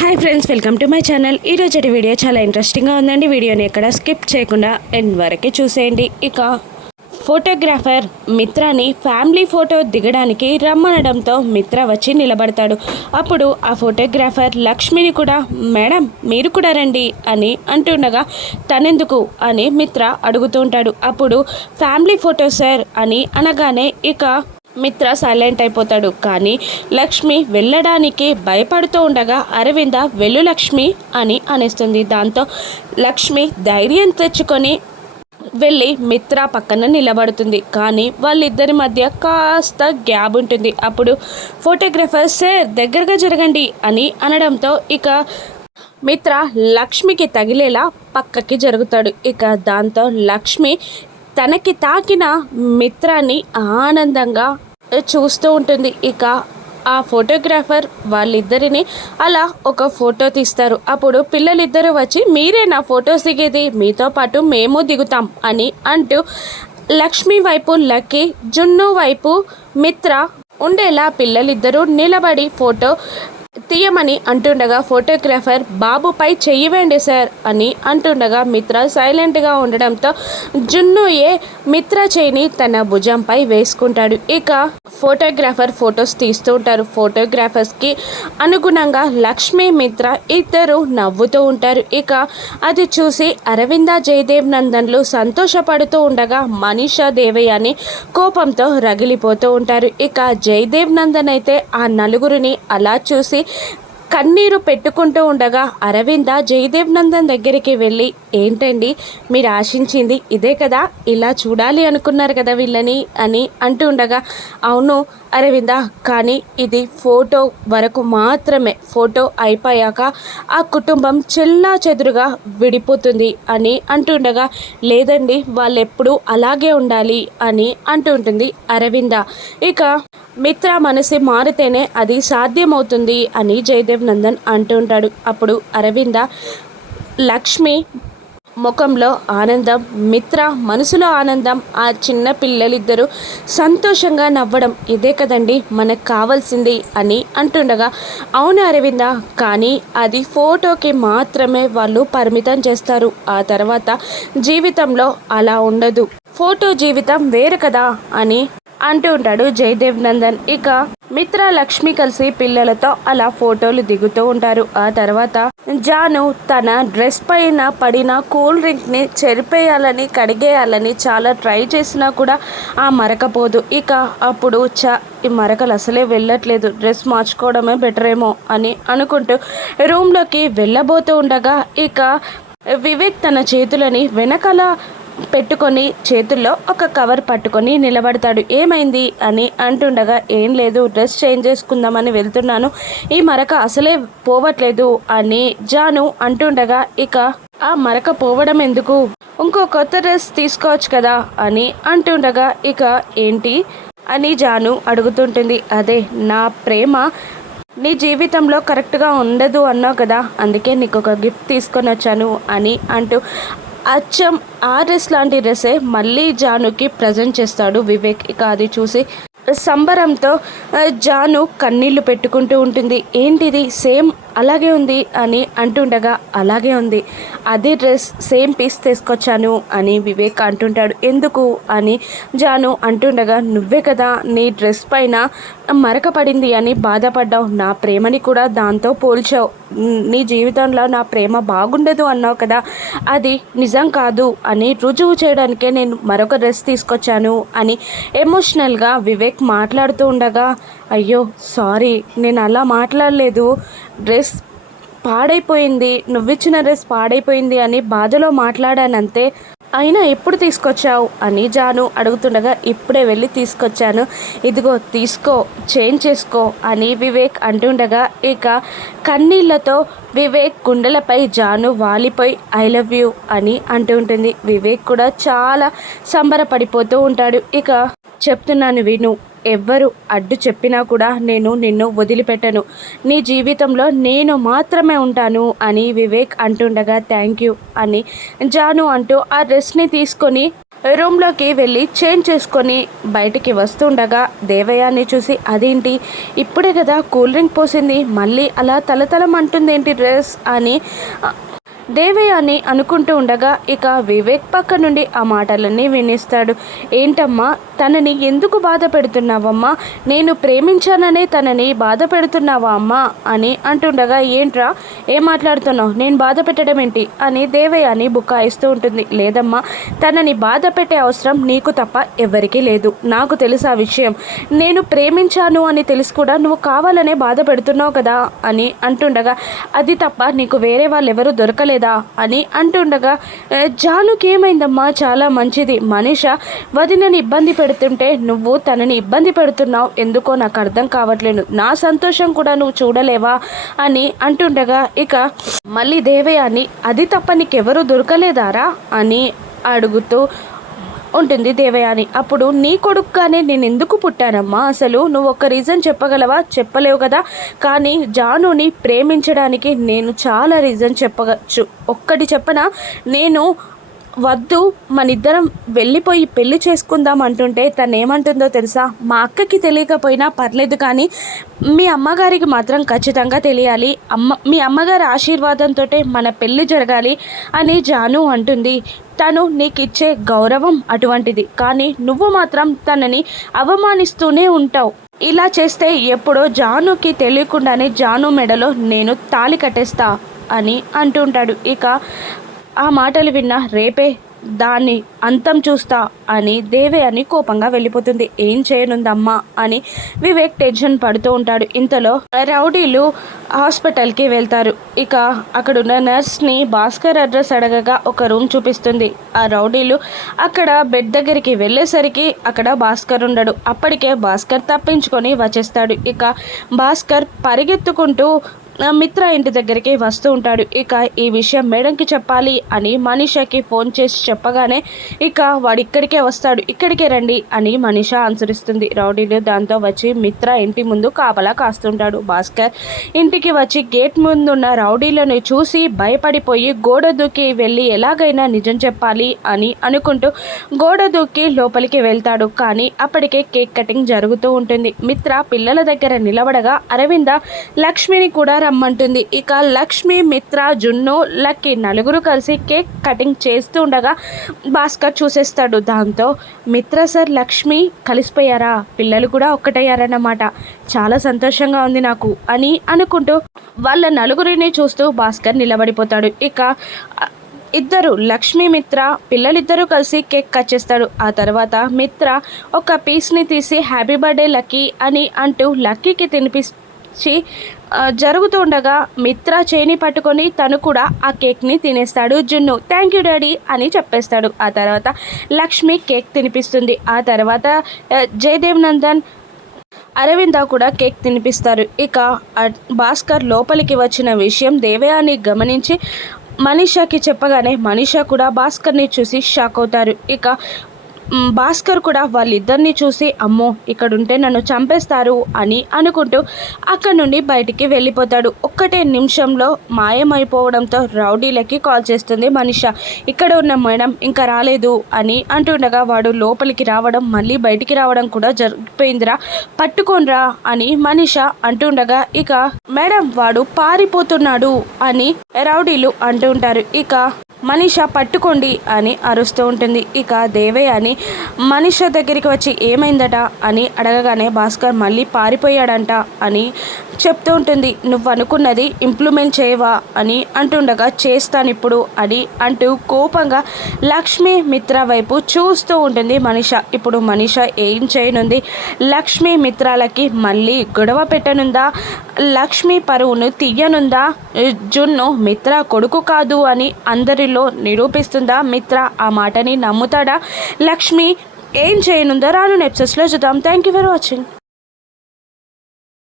Hi friends, welcome to my channel. ఈరోజు video చాలా ఇంట్రెస్టింగ్గా ఉందండి. వీడియోని ఎక్కడ స్కిప్ చేయకుండా ఎండ్ వరకు చూసేయండి. ఇక ఫోటోగ్రాఫర్ మిత్రాని ఫ్యామిలీ ఫోటో దిగడానికి రమ్మనడంతో మిత్ర వచ్చి నిలబడతాడు. అప్పుడు ఆ ఫోటోగ్రాఫర్ లక్ష్మిని కూడా మేడం మీరు కూడా రండి అని అంటుండగా తనెందుకు అని మిత్ర అడుగుతూ ఉంటాడు. అప్పుడు ఫ్యామిలీ ఫోటో సార్ అని అనగానే ఇక మిత్ర సైలెంట్ అయిపోతాడు. కానీ లక్ష్మి వెళ్ళడానికి భయపడుతూ ఉండగా అరవింద వెళ్ళు లక్ష్మి అని అనేస్తుంది. దాంతో లక్ష్మి ధైర్యం తెచ్చుకొని వెళ్ళి మిత్ర పక్కన నిలబడుతుంది. కానీ వాళ్ళిద్దరి మధ్య కాస్త గ్యాప్ ఉంటుంది. అప్పుడు ఫోటోగ్రాఫర్ సార్ దగ్గరగా జరగండి అని అనడంతో ఇక మిత్ర లక్ష్మికి తగిలేలా పక్కకి జరుగుతాడు. ఇక దాంతో లక్ష్మి తనకి తాకిన మిత్రాన్ని ఆనందంగా చూస్తూ ఉంటుంది. ఇక ఆ ఫోటోగ్రాఫర్ వాళ్ళిద్దరిని అలా ఒక ఫోటో తీస్తారు. అప్పుడు పిల్లలిద్దరూ వచ్చి మీరే నా ఫొటోస్ దిగేది, మీతో పాటు మేము దిగుతాం అని అంటూ లక్ష్మి వైపు లక్కీ, జున్ను వైపు మిత్ర ఉండేలా పిల్లలిద్దరూ నిలబడి ఫోటో తీయమని అంటుండగా ఫోటోగ్రాఫర్ బాబుపై చెయ్యి వేయండి సార్ అని అంటుండగా మిత్ర సైలెంట్గా ఉండడంతో జున్నుయే మిత్ర చేయిని తన భుజంపై వేసుకుంటాడు. ఇక ఫోటోగ్రాఫర్ ఫొటోస్ తీస్తూ ఉంటారు. ఫోటోగ్రాఫర్స్కి అనుగుణంగా లక్ష్మి మిత్ర ఇద్దరు నవ్వుతూ ఉంటారు. ఇక అది చూసి అరవింద జయదేవ్ నందన్లు సంతోషపడుతూ ఉండగా మనీషా దేవయాని కోపంతో రగిలిపోతూ ఉంటారు. ఇక జయదేవ్ నందన్ అయితే ఆ నలుగురిని అలా చూసి కన్నీరు పెట్టుకుంటూ ఉండగా అరవింద జయదేవ్ నందన్ దగ్గరికి వెళ్ళి ఏంటండి మీరు ఆశించింది ఇదే కదా, ఇలా చూడాలి అనుకున్నారు కదా వీళ్ళని అని అంటూ ఉండగా అవును అరవింద, కానీ ఇది ఫోటో వరకు మాత్రమే, ఫోటో అయిపోయాక ఆ కుటుంబం చెల్లా చెదురుగా విడిపోతుంది అని అంటుండగా లేదండి వాళ్ళు ఎప్పుడూ అలాగే ఉండాలి అని అంటుంటుంది అరవింద. ఇక మిత్ర మనసు మారితేనే అది సాధ్యమవుతుంది అని జయదేవ్ నందన్ అంటుంటాడు. అప్పుడు అరవింద లక్ష్మి ముఖంలో ఆనందం, మిత్ర మనసులో ఆనందం, ఆ చిన్న పిల్లలిద్దరూ సంతోషంగా నవ్వడం ఇదే కదండి మనకు కావాల్సింది అని అంటుండగా అవును అరవింద, కానీ అది ఫోటోకి మాత్రమే వాళ్ళు పరిమితం చేస్తారు, ఆ తర్వాత జీవితంలో అలా ఉండదు, ఫోటో జీవితం వేరు కదా అని అంటూ ఉంటాడు జయదేవ్ నందన్. ఇక మిత్ర లక్ష్మి కలిసి పిల్లలతో అలా ఫోటోలు దిగుతూ ఉంటారు. ఆ తర్వాత జాను తన డ్రెస్ పైన పడిన కూల్ డ్రింక్ని చెరిపేయాలని కడిగేయాలని చాలా ట్రై చేసినా కూడా ఆ మరకపోదు. ఇక అప్పుడు ఈ మరకలు అసలే వెళ్ళట్లేదు, డ్రెస్ మార్చుకోవడమే బెటర్ ఏమో అని అనుకుంటూ రూమ్లోకి వెళ్ళబోతూ ఉండగా ఇక వివేక్ తన చేతులని వెనకాల పెట్టుకొని చేతుల్లో ఒక కవర్ పట్టుకొని నిలబడతాడు. ఏమైంది అని అంటుండగా ఏం లేదు, డ్రెస్ చేంజ్ చేసుకుందామని వెళ్తున్నాను, ఈ మరక అసలే పోవట్లేదు అని జాను అంటుండగా ఇక ఆ మరక పోవడం ఎందుకు, ఇంకో కొత్త డ్రెస్ తీసుకోవచ్చు కదా అని అంటుండగా ఇక ఏంటి అని జాను అడుగుతుంటుంది. అదే నా ప్రేమ నీ జీవితంలో కరెక్ట్గా ఉండదు అన్నావు కదా, అందుకే నీకు ఒక గిఫ్ట్ తీసుకొని వచ్చాను అని అంటూ అచ్చం ఆ డ్రెస్ లాంటి డ్రెస్సే మళ్ళీ జానుకి ప్రజెంట్ చేస్తాడు వివేక్. ఇక అది చూసి సంబరంతో జాను కన్నీళ్లు పెట్టుకుంటూ ఉంటుంది. ఏంటిది సేమ్ అలాగే ఉంది అని అంటుండగా అలాగే ఉంది, అదే డ్రెస్ సేమ్ పీస్ తీసుకొచ్చాను అని వివేక్ అంటుంటాడు. ఎందుకు అని జాను అంటుండగా నువ్వే కదా నీ డ్రెస్ పైన మరక పడింది అని బాధపడ్డావు, నా ప్రేమని కూడా దాంతో పోల్చావు, నీ జీవితంలో నా ప్రేమ బాగుండదు అన్నావు కదా, అది నిజం కాదు అని రుజువు చేయడానికే నేను మరొక డ్రెస్ తీసుకొచ్చాను అని ఎమోషనల్గా వివేక్ మాట్లాడుతూ ఉండగా అయ్యో సారీ నేను అలా మాట్లాడలేదు, డ్రెస్ పాడైపోయింది, నువ్విచ్చిన డ్రెస్ పాడైపోయింది అని బాధలో మాట్లాడానంతే, అయినా ఎప్పుడు తీసుకొచ్చావు అని జాను అడుగుతుండగా ఇప్పుడే వెళ్ళి తీసుకొచ్చాను, ఇదిగో తీసుకో చేంజ్ చేసుకో అని వివేక్ అంటుండగా ఇక కన్నీళ్లతో వివేక్ గుండెలపై జాను వాలిపోయి ఐ లవ్ యూ అని అంటూ ఉంటుంది. వివేక్ కూడా చాలా సంబరపడిపోతూ ఉంటాడు. ఇక చెప్తున్నాను విను, ఎవ్వరు అడ్డు చెప్పినా కూడా నేను నిన్ను వదిలిపెట్టను, నీ జీవితంలో నేను మాత్రమే ఉంటాను అని వివేక్ అంటుండగా థ్యాంక్ యూ అని జాను అంటూ ఆ డ్రెస్ని తీసుకొని రూమ్లోకి వెళ్ళి చేంజ్ చేసుకొని బయటికి వస్తుండగా దేవయాని చూసి అదేంటి ఇప్పుడే కదా కూల్ డ్రింక్ పోసింది మళ్ళీ అలా తలతలమంటుంది ఏంటి డ్రెస్ అని దేవయాని అనుకుంటూ ఉండగా ఇక వివేక్ పక్క నుండి ఆ మాటలన్నీ వినిస్తాడు. ఏంటమ్మా తనని ఎందుకు బాధ పెడుతున్నావమ్మా, నేను ప్రేమించాననే తనని బాధ పెడుతున్నావా అమ్మా అని అంటుండగా ఏంట్రా ఏం మాట్లాడుతున్నావు, నేను బాధ పెట్టడం ఏంటి అని దేవయాని బుకాయిస్తూ ఉంటుంది. లేదమ్మా తనని బాధ పెట్టే అవసరం నీకు తప్ప ఎవరికీ లేదు, నాకు తెలుసు ఆ విషయం, నేను ప్రేమించాను అని తెలిసి కూడా నువ్వు కావాలనే బాధ పెడుతున్నావు కదా అని అంటుండగా అది తప్ప నీకు వేరే వాళ్ళు ఎవరు దొరకలేదు అని అంటుండగా జానుకి ఏమైందమ్మా, చాలా మంచిది, మనీష వదినని ఇబ్బంది పెడుతుంటే నువ్వు తనని ఇబ్బంది పెడుతున్నావు, ఎందుకో నాకు అర్థం కావట్లేదు, నా సంతోషం కూడా నువ్వు చూడలేవా అని అంటుండగా ఇక మళ్ళీ దేవయాని అది తప్ప నీకెవరూ దొరకలేదారా అని అడుగుతూ ఉంటుంది దేవయాని. అప్పుడు నీ కొడుకుగానే నేను ఎందుకు పుట్టానమ్మా, అసలు నువ్వు ఒక్క రీజన్ చెప్పగలవా, చెప్పలేవు కదా, కానీ జానుని ప్రేమించడానికి నేను చాలా రీజన్ చెప్పవచ్చు, ఒక్కటి చెప్పనా, నేను వద్దు మనిద్దరం వెళ్ళిపోయి పెళ్లి చేసుకుందాం అంటుంటే తను ఏమంటుందో తెలుసా, మా అక్కకి తెలియకపోయినా పర్లేదు కానీ మీ అమ్మగారికి మాత్రం ఖచ్చితంగా తెలియాలి, మీ అమ్మగారి ఆశీర్వాదంతో మన పెళ్లి జరగాలి అని జాను అంటుంది. తను నీకు ఇచ్చే గౌరవం అటువంటిది, కానీ నువ్వు మాత్రం తనని అవమానిస్తూనే ఉంటావు, ఇలా చేస్తే ఎప్పుడో జానుకి తెలియకుండానే జాను మెడలో నేను తాళి కట్టేస్తా అని అంటుంటాడు. ఇక ఆ మాటలు విన్న రేపే దాన్ని అంతం చూస్తా అని దేవయాని కోపంగా వెళ్ళిపోతుంది. ఏం చేయనుందమ్మా అని వివేక్ టెన్షన్ పడుతూ ఉంటాడు. ఇంతలో రౌడీలు హాస్పిటల్కి వెళ్తారు. ఇక అక్కడున్న నర్స్ని భాస్కర్ అడ్రస్ అడగగా ఒక రూమ్ చూపిస్తుంది. ఆ రౌడీలు అక్కడ బెడ్ దగ్గరికి వెళ్ళేసరికి అక్కడ భాస్కర్ ఉండడు. అప్పటికే భాస్కర్ తప్పించుకొని వచ్చేస్తాడు. ఇక భాస్కర్ పరిగెత్తుకుంటూ మిత్ర ఇంటి దగ్గరికి వస్తూ ఉంటాడు. ఇక ఈ విషయం మేడంకి చెప్పాలి అని మనీషాకి ఫోన్ చేసి చెప్పగానే ఇక వాడు ఇక్కడికే వస్తాడు, ఇక్కడికే రండి అని మనీషా అనుసరిస్తుంది. రౌడీలు దాంతో వచ్చి మిత్ర ఇంటి ముందు కాపలా కాస్తుంటాడు. భాస్కర్ ఇంటికి వచ్చి గేట్ ముందున్న రౌడీలను చూసి భయపడిపోయి గోడ దూకి వెళ్ళి ఎలాగైనా నిజం చెప్పాలి అని అనుకుంటూ గోడ దూకి లోపలికి వెళ్తాడు. కానీ అప్పటికే కేక్ కటింగ్ జరుగుతూ ఉంటుంది. మిత్ర పిల్లల దగ్గర నిలబడగా అరవింద లక్ష్మిని కూడా రమ్మంటుంది. ఇక లక్ష్మి, మిత్ర, జున్ను, లక్కీ నలుగురు కలిసి కేక్ కటింగ్ చేస్తూ ఉండగా భాస్కర్ చూసేస్తాడు. దాంతో మిత్ర సార్ లక్ష్మి కలిసిపోయారా, పిల్లలు కూడా ఒక్కటయ్యారన్నమాట, చాలా సంతోషంగా ఉంది నాకు అని అనుకుంటూ వాళ్ళ నలుగురిని చూస్తూ భాస్కర్ నిలబడిపోతాడు. ఇక ఇద్దరు లక్ష్మి, మిత్ర పిల్లలిద్దరూ కలిసి కేక్ కట్ చేస్తాడు. ఆ తర్వాత మిత్ర ఒక పీస్ని తీసి హ్యాపీ బర్త్డే లక్కీ అని అంటూ లక్కీకి జరుగుతుండగా మిత్ర చేని పట్టుకొని తను కూడా ఆ కేక్ని తినేస్తాడు. జున్ను థ్యాంక్ యూ డాడీ అని చెప్పేస్తాడు. ఆ తర్వాత లక్ష్మి కేక్ తినిపిస్తుంది. ఆ తర్వాత జయదేవ్ నందన్, అరవింద కూడా కేక్ తినిపిస్తారు. ఇక భాస్కర్ లోపలికి వచ్చిన విషయం దేవయాని గమనించి మనీషాకి చెప్పగానే మనీషా కూడా భాస్కర్ని చూసి షాక్ అవుతారు. ఇక భాస్కర్ కూడా వాళ్ళిద్దరిని చూసి అమ్మో ఇక్కడుంటే నన్ను చంపేస్తారు అని అనుకుంటూ అక్కడ నుండి బయటికి వెళ్ళిపోతాడు. ఒక్కటే నిమిషంలో మాయమైపోవడంతో రౌడీలకి కాల్ చేస్తుంది మనీషా. ఇక్కడ ఉన్న మేడం ఇంకా రాలేదు అని అంటుండగా వాడు లోపలికి రావడం మళ్ళీ బయటికి రావడం కూడా జరిగిపోయిందిరా, పట్టుకోనరా అని మనీషా అంటుండగా ఇక మేడం వాడు పారిపోతున్నాడు అని రౌడీలు అంటుంటారు. ఇక మనీషా పట్టుకోండి అని అరుస్తూ ఉంటుంది. ఇక దేవయాని మనీషా దగ్గరికి వచ్చి ఏమైందట అని అడగగానే భాస్కర్ మళ్ళీ పారిపోయాడంట అని చెప్తూ ఉంటుంది. నువ్వు అనుకున్నది ఇంప్లిమెంట్ చేయవా అని అంటుండగా చేస్తాను ఇప్పుడు అని అంటూ కోపంగా లక్ష్మి, మిత్ర వైపు చూస్తూ ఉంటుంది మనీషా. ఇప్పుడు మనీషా ఏం చేయనుంది, లక్ష్మి మిత్రాలకి మళ్ళీ గొడవ పెట్టనుందా, లక్ష్మి పరువును తీయనుందా, జున్ను మిత్ర కొడుకు కాదు అని అందరిలో నిరూపిస్తుందా, మిత్ర ఆ మాటని నమ్ముతాడా, లక్ష్మి ఏం చేయనుందో రాను ఎపిసోడ్స్లో చూద్దాం. Thank you for watching.